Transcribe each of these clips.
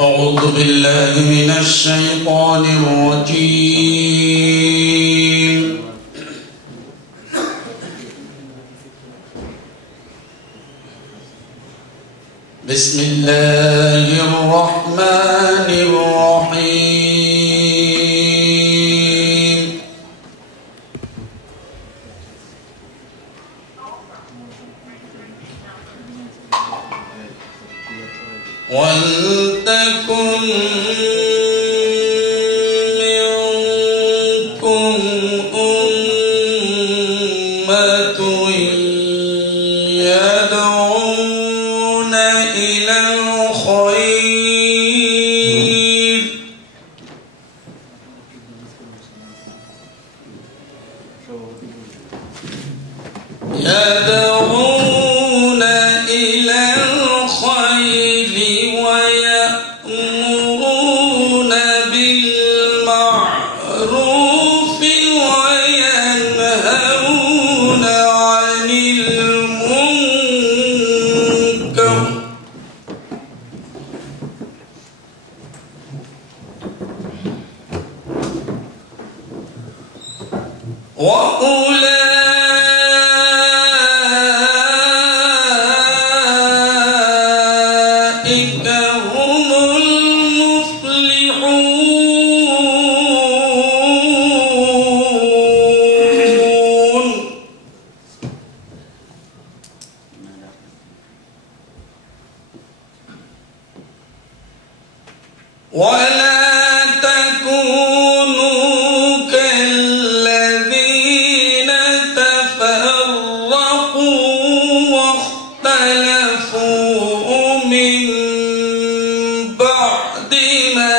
أعوذ بالله من الشيطان الرجيم. بسم الله الرحمن الرحيم. ولتكن منكم أمة يدعون إلى الخير ويأمرون بالمعروف وينهون عن المنكر وأولئك هم المفلحون. ولا تكونوا كالذين تفرقوا واختلفوا من بعد ما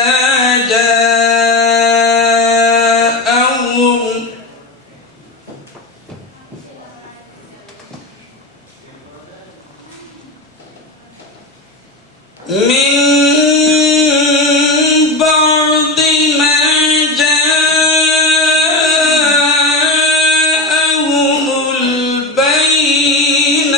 جاءهم وأولئك لهم عذاب عظيم.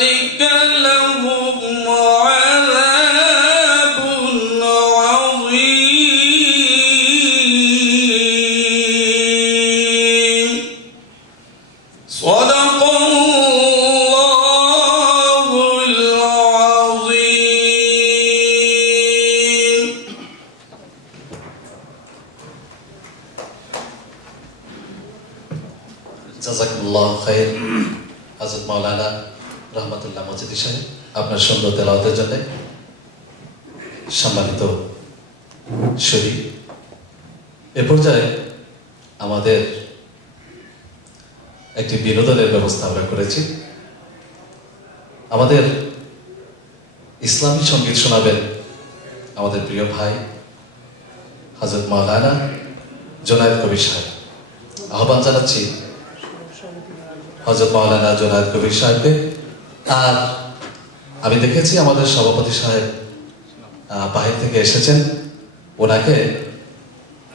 وأولئك لهم عذاب عظيم. صدق الله العظيم. জাযাকুল্লাহ খাইর। হযরত মাওলানা রহমাতুল্লাহ মজিদি সাহেব আপনার সুন্দর তেলাওয়াতের জন্য সম্মানিত শরীফ। এ পর্যায়ে আমাদের একটি বিনোদনের ব্যবস্থা আমরা করেছি। আমাদের ইসলামী সঙ্গীত শোনাবেন আমাদের প্রিয় ভাই হযরত মাওলানা জোনায়েদ কবির সাহেব। আহ্বান জানাচ্ছি হযরত মাওলানা জোনায়েদ কবির সাহেবকে। আর আমি দেখেছি আমাদের সভাপতি সাহেব বাহির থেকে এসেছেন, ওনাকে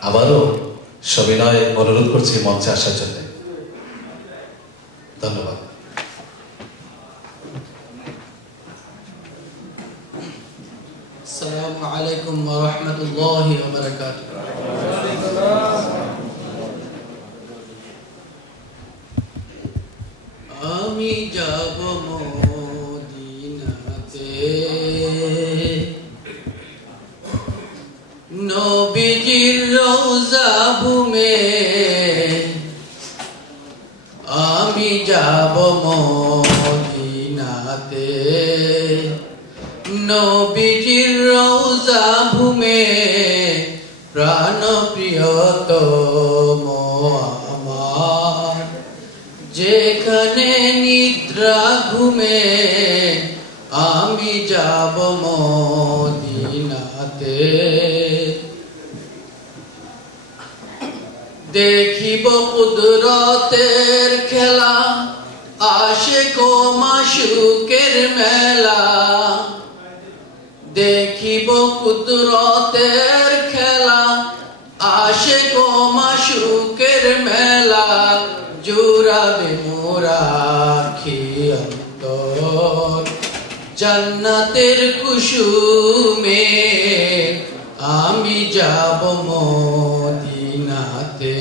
আবারও সবিনয়ে অনুরোধ করছি মঞ্চে আসার জন্য। ধন্যবাদ। আসসালামু আলাইকুম ওয়া রাহমাতুল্লাহি ওয়া বারাকাতুহু। আমি যাব মদিনাতে, নবীজির রওজা ভূমে আমি যাব মদিনাতে, নবীজির রওজা ভূমে প্রাণ প্রিয়তম আমার, যেখানে নিদ্রা ঘুমে আমি যাব মদিনাতে। দেখিব কুদরতের খেলা, আশিক ও মাশুকের মেলা। দেখিব কুদরতের খেলা, আশিক ও মাশুকের মেলা। জুড়াবে মোরা আখি অন্তর জান্নাতের কুসুমে, আমি যাব মদিনাতে।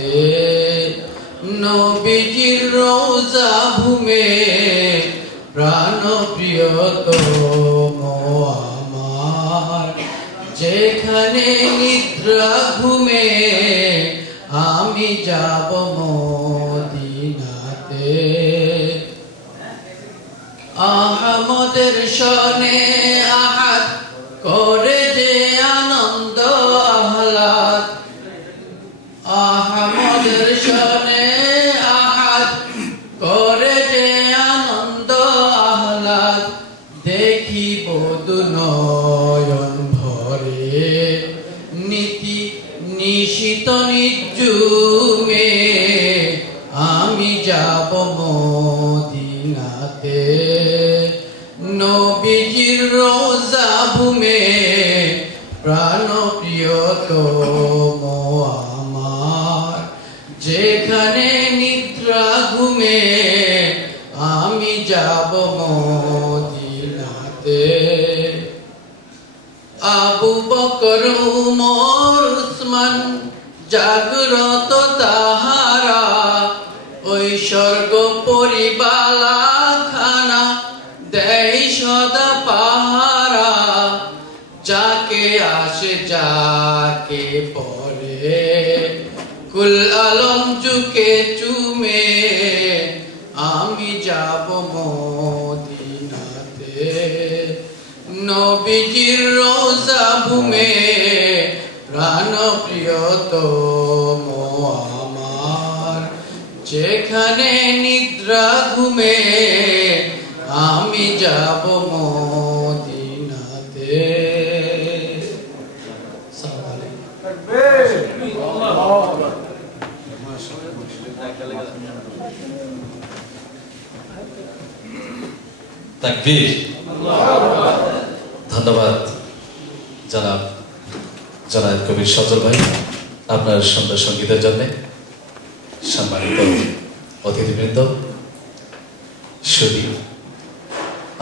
নবীজির রওজা ভূমে প্রাণ প্রিয়তম আমার, যেখানে নিদ্রা ঘুমে আমি যাব মদিনাতে। আহমদের শনে আহাদ করে যে আনন্দ আহ্লাদ, আহমদের শনে আহাদ করে যে আনন্দ আহ্লাদ। দেখিব দুনয়ন ভরে নীতি নিশিত নিজুমে, আমি যাব মদিনাতে। নবীজির রওজা ভূমে প্রাণ প্রিয়তম আমার, যেখানে নিদ্রা ঘুমে আমি যাব মদিনাতে। আবু বকর উমর উসমান জাগ্রত তাহারা, ওই স্বর্গ পরিবালা খানা দেয় সদা পাহারা। যাকে আসে যাকে পরে কুল আলম ঝুঁকে চুমে, আমি যাব মদিনাতে। নবীজির রওজা ভূমে প্রাণ প্রিয়তম আমার, যেখানে নিদ্রা ঘুমে আমি যাব মদিনাতে। তাকবীর। ধন্যবাদ জনাব জনায়েত কবির সজল ভাই আপনার সুন্দর সঙ্গীতের জন্য। সম্মানিত অতিথিবৃন্দ, সুধী,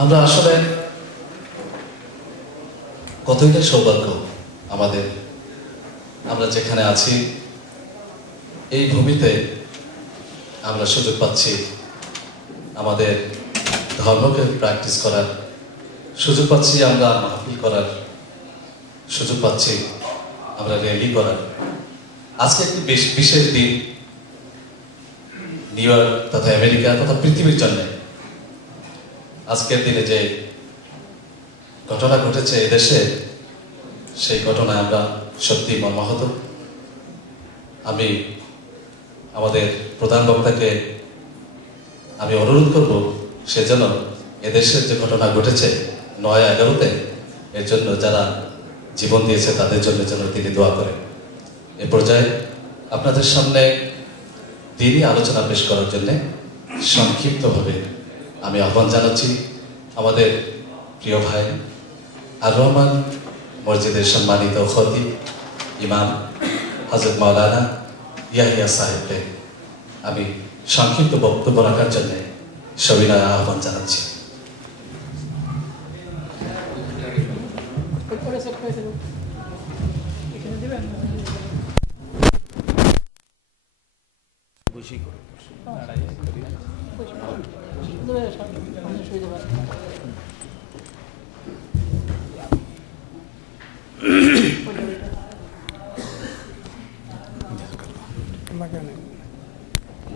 আমরা আসলে কতই না সৌভাগ্য আমাদের, আমরা যেখানে আছি এই ভূমিতে আমরা সুযোগ পাচ্ছি আমাদের ধর্মকে প্র্যাকটিস করার সুযোগ পাচ্ছি, আমরা মাহফিল করার সুযোগ পাচ্ছি, আমরা র্যালি করার। আজকে একটি বিশেষ দিন নিউ ইয়র্ক তথা আমেরিকা তথা পৃথিবীর জন্য। আজকের দিনে যে ঘটনা ঘটেছে এদেশে, সেই ঘটনায় আমরা সত্যি মর্মাহত। আমি আমাদের প্রধান বক্তাকে আমি অনুরোধ করব সে যেন এদেশের যে ঘটনা ঘটেছে ৯/১১-তে, এর জন্য যারা জীবন দিয়েছে তাদের জন্য যেন তিনি দোয়া করেন। এ পর্যায়ে আপনাদের সামনে দিনই আলোচনা পেশ করার জন্য সংক্ষিপ্তভাবে আমি আহ্বান জানাচ্ছি আমাদের প্রিয় ভাই আর রহমান মসজিদের সম্মানিত খতিব ইমাম হযরত মাওলানা ইয়াহিয়া সাহেবকে আমি সংক্ষিপ্ত বক্তব্য রাখার জন্য সবিনয় আহ্বান জানাচ্ছি।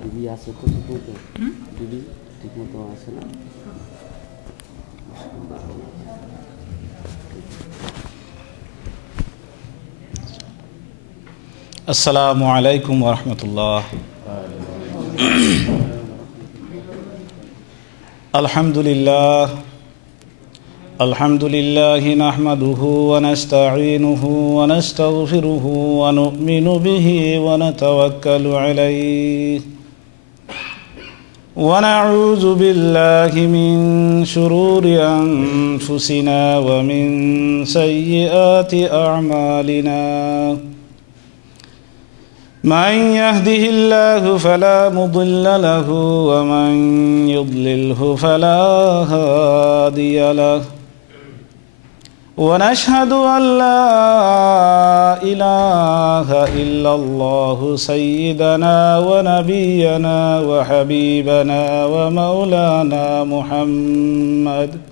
দিদি আছে তো ঠিক মতো, দিদি ঠিক মতো আছে না? আসসালামু আলাইকুম ওয়া রাহমাতুল্লাহ। আলহামদুলিল্লাহ আলহামদুলিল্লাহি নাহমাদুহু ওয়া নাস্তাঈনুহু ওয়া নাস্তাগফিরুহু ওয়া নু'মিনু বিহি ওয়া নাতাওয়াক্কালু আলাইহি ওয়া নাউযু বিল্লাহি মিন শুরুরি আনফুসিনা ওয়া মিন সাইয়্যাতি আ'মালিনা। من يهده الله فلا مضل له ومن يضلله فلا هادي له ونشهد أن لا إله إلا الله سيدنا ونبينا وحبيبنا ومولانا محمد